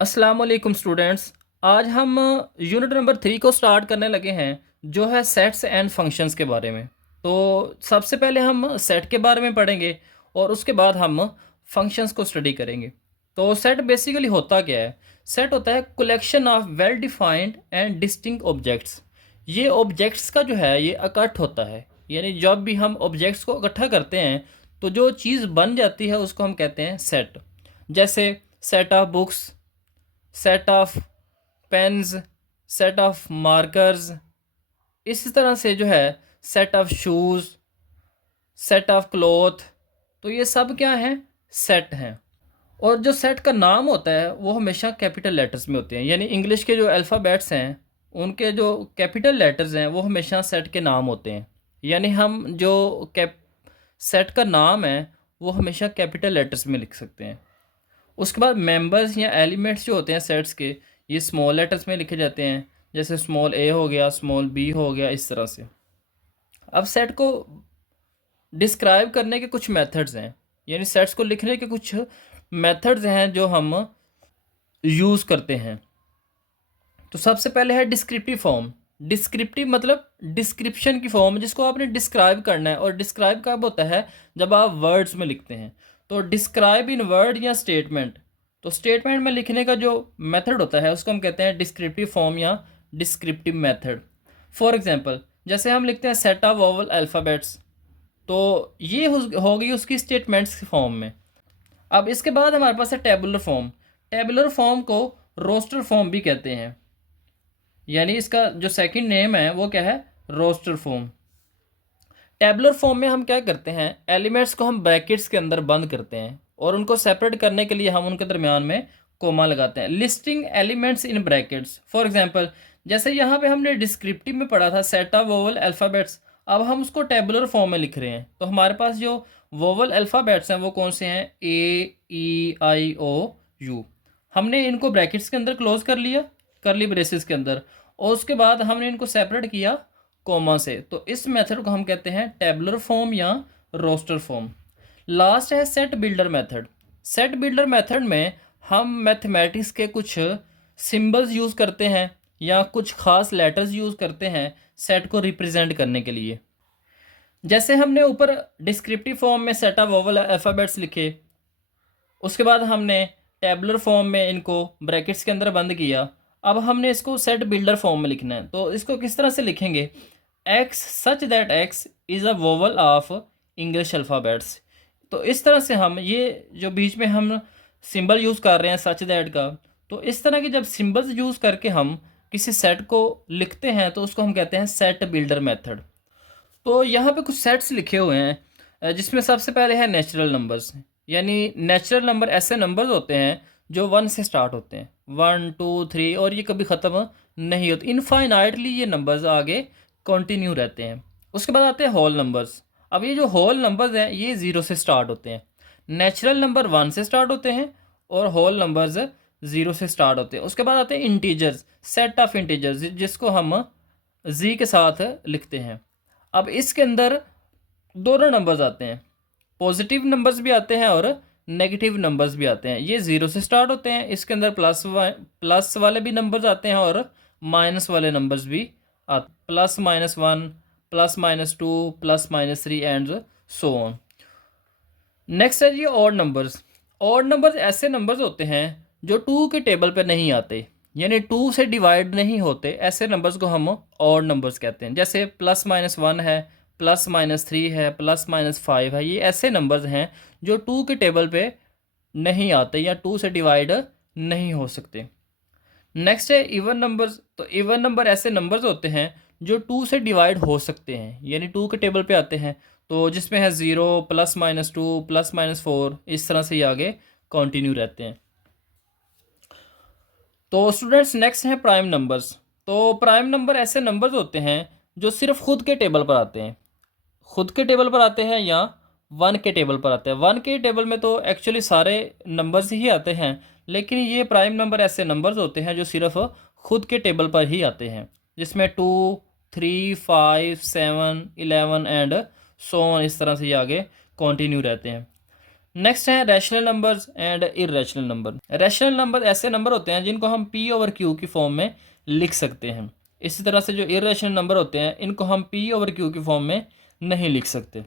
अस्सलाम वालेकुम स्टूडेंट्स। आज हम यूनिट नंबर 3 को स्टार्ट करने लगे हैं, जो है सेट्स एंड फंक्शंस के बारे में। तो सबसे पहले हम सेट के बारे में पढ़ेंगे और उसके बाद हम फंक्शंस को स्टडी करेंगे। तो सेट बेसिकली होता क्या है? सेट होता है collection of well defined and distinct objects. ये ऑब्जेक्ट्स का जो है ये इकट्ठ होता है, यानी जब भी हम ऑब्जेक्ट्स को इकट्ठा करते हैं तो जो चीज़ बन जाती है उसको हम कहते हैं सेट। जैसे set of books, set of pens, set of markers. इसी तरह से जो है set of shoes, set of cloth. तो ये सब क्या हैं? सेट हैं। और जो सेट का नाम होता है वो हमेशा कैपिटल लेटर्स में होते हैं, यानी इंग्लिश के जो अल्फ़ाबेट्स हैं उनके जो कैपिटल लेटर्स हैं वो हमेशा सेट के नाम होते हैं। यानी हम जो कैप सेट का नाम है वो हमेशा कैपिटल लेटर्स में लिख सकते हैं। उसके बाद मेंबर्स या एलिमेंट्स जो होते हैं सेट्स के, ये स्मॉल लेटर्स में लिखे जाते हैं, जैसे स्मॉल ए हो गया, स्मॉल बी हो गया, इस तरह से। अब सेट को डिस्क्राइब करने के कुछ मेथड्स हैं, यानी सेट्स को लिखने के कुछ मेथड्स हैं जो हम यूज़ करते हैं। तो सबसे पहले है डिस्क्रिप्टिव फॉर्म। डिस्क्रिप्टिव मतलब डिस्क्रिप्शन की फॉर्म, जिसको आपने डिस्क्राइब करना है। और डिस्क्राइब कब होता है? जब आप वर्ड्स में लिखते हैं। तो डिस्क्राइब इन वर्ड या स्टेटमेंट। तो स्टेटमेंट में लिखने का जो मेथड होता है उसको हम कहते हैं डिस्क्रिप्टिव फॉर्म या डिस्क्रिप्टिव मेथड। फॉर एग्जांपल, जैसे हम लिखते हैं सेट ऑफ वोवल अल्फ़ाबेट्स, तो ये होगी उसकी स्टेटमेंट्स फॉर्म में। अब इसके बाद हमारे पास है टेबुलर फॉर्म। टेबुलर फॉर्म को रोस्टर फॉर्म भी कहते हैं, यानी इसका जो सेकंड नेम है वो क्या है? Roster form. टेबुलर फॉर्म में हम क्या करते हैं? एलिमेंट्स को हम ब्रैकेट्स के अंदर बंद करते हैं और उनको सेपरेट करने के लिए हम उनके दरमियान में कोमा लगाते हैं। Listing elements in brackets. For example, जैसे यहाँ पे हमने डिस्क्रिप्टिव में पढ़ा था सेट ऑफ वोवल अल्फ़ाबेट्स, अब हम उसको टेबुलर फॉर्म में लिख रहे हैं। तो हमारे पास जो वोवल अल्फ़ाबेट्स हैं वो कौन से हैं? ए, ई, आई, ओ, यू। हमने इनको ब्रैकेट्स के अंदर क्लोज कर लिया, करली ब्रेसेस के अंदर, और उसके बाद हमने इनको सेपरेट किया कोमा से। तो इस मेथड को हम कहते हैं टेबुलर फॉर्म या रोस्टर फॉर्म। लास्ट है set builder method. Set builder method में हम मैथमेटिक्स के कुछ सिंबल्स यूज़ करते हैं या कुछ खास लेटर्स यूज़ करते हैं सेट को रिप्रेजेंट करने के लिए। जैसे हमने ऊपर डिस्क्रिप्टिव फॉर्म में सेट ऑफ वोवल अल्फ़ाबेट्स लिखे, उसके बाद हमने टेबुलर फॉर्म में इनको ब्रैकेट्स के अंदर बंद किया। अब हमने इसको सेट बिल्डर फॉर्म में लिखना है। तो इसको किस तरह से लिखेंगे? X such that x is a vowel of English alphabets. तो इस तरह से हम ये जो बीच में हम सिंबल यूज़ कर रहे हैं सच दैट का, तो इस तरह की जब सिंबल्स यूज़ करके हम किसी सेट को लिखते हैं तो उसको हम कहते हैं सेट बिल्डर मेथड। तो यहाँ पे कुछ सेट्स लिखे हुए हैं, जिसमें सबसे पहले है नेचुरल नंबर्स। यानी नेचुरल नंबर ऐसे नंबर्स होते हैं जो वन से स्टार्ट होते हैं, वन टू थ्री, और ये कभी ख़त्म नहीं होते। इनफाइनाइटली ये नंबर्स आगे कंटिन्यू रहते हैं। उसके बाद आते हैं होल नंबर्स। अब ये जो होल नंबर्स हैं ये ज़ीरो से स्टार्ट होते हैं। नेचुरल नंबर वन से स्टार्ट होते हैं और होल नंबर्स ज़ीरो से स्टार्ट होते हैं। उसके बाद आते हैं इंटीजर्स, सेट ऑफ इंटीजर्स, जिसको हम जी के साथ लिखते हैं। अब इसके अंदर दोनों नंबर्स आते हैं, पॉजिटिव नंबर्स भी आते हैं और नेगेटिव नंबर्स भी आते हैं। ये ज़ीरो से स्टार्ट होते हैं। इसके अंदर प्लस वाले भी नंबर्स आते हैं और माइनस वाले नंबर्स भी आते, plus minus one, plus minus two, plus minus three, and so on. Next है ये ऑड नंबर्स। ऑड नंबर्स ऐसे नंबर्स होते हैं जो टू के टेबल पे नहीं आते, यानी टू से डिवाइड नहीं होते। ऐसे नंबर्स को हम ऑड नंबर्स कहते हैं। जैसे प्लस माइनस वन है, प्लस माइनस थ्री है, प्लस माइनस फाइव है। ये ऐसे नंबर्स हैं जो टू के टेबल पे नहीं आते या टू से डिवाइड नहीं हो सकते। नेक्स्ट है इवन नंबर्स। तो इवन नंबर ऐसे नंबर्स होते हैं जो टू से डिवाइड हो सकते हैं, यानी टू के टेबल पे आते हैं। तो जिसमें है zero, plus minus two, plus minus four, इस तरह से ये आगे कंटिन्यू रहते हैं। तो स्टूडेंट्स नेक्स्ट है प्राइम नंबर्स। तो प्राइम नंबर ऐसे नंबर्स होते हैं जो सिर्फ खुद के टेबल पर आते हैं, खुद के टेबल पर आते हैं या वन के टेबल पर आते हैं। वन के टेबल में तो एक्चुअली सारे नंबर्स ही आते हैं, लेकिन ये प्राइम नंबर ऐसे नंबर्स होते हैं जो सिर्फ खुद के टेबल पर ही आते हैं, जिसमें two, three, five, seven, 11 and so on, इस तरह से ये आगे कंटिन्यू रहते हैं। नेक्स्ट है rational numbers and irrational number. Rational number ऐसे नंबर होते हैं जिनको हम पी ओवर क्यू की फॉर्म में लिख सकते हैं। इसी तरह से जो इरेशनल नंबर होते हैं इनको हम पी ओवर क्यू की फॉर्म में नहीं लिख सकते।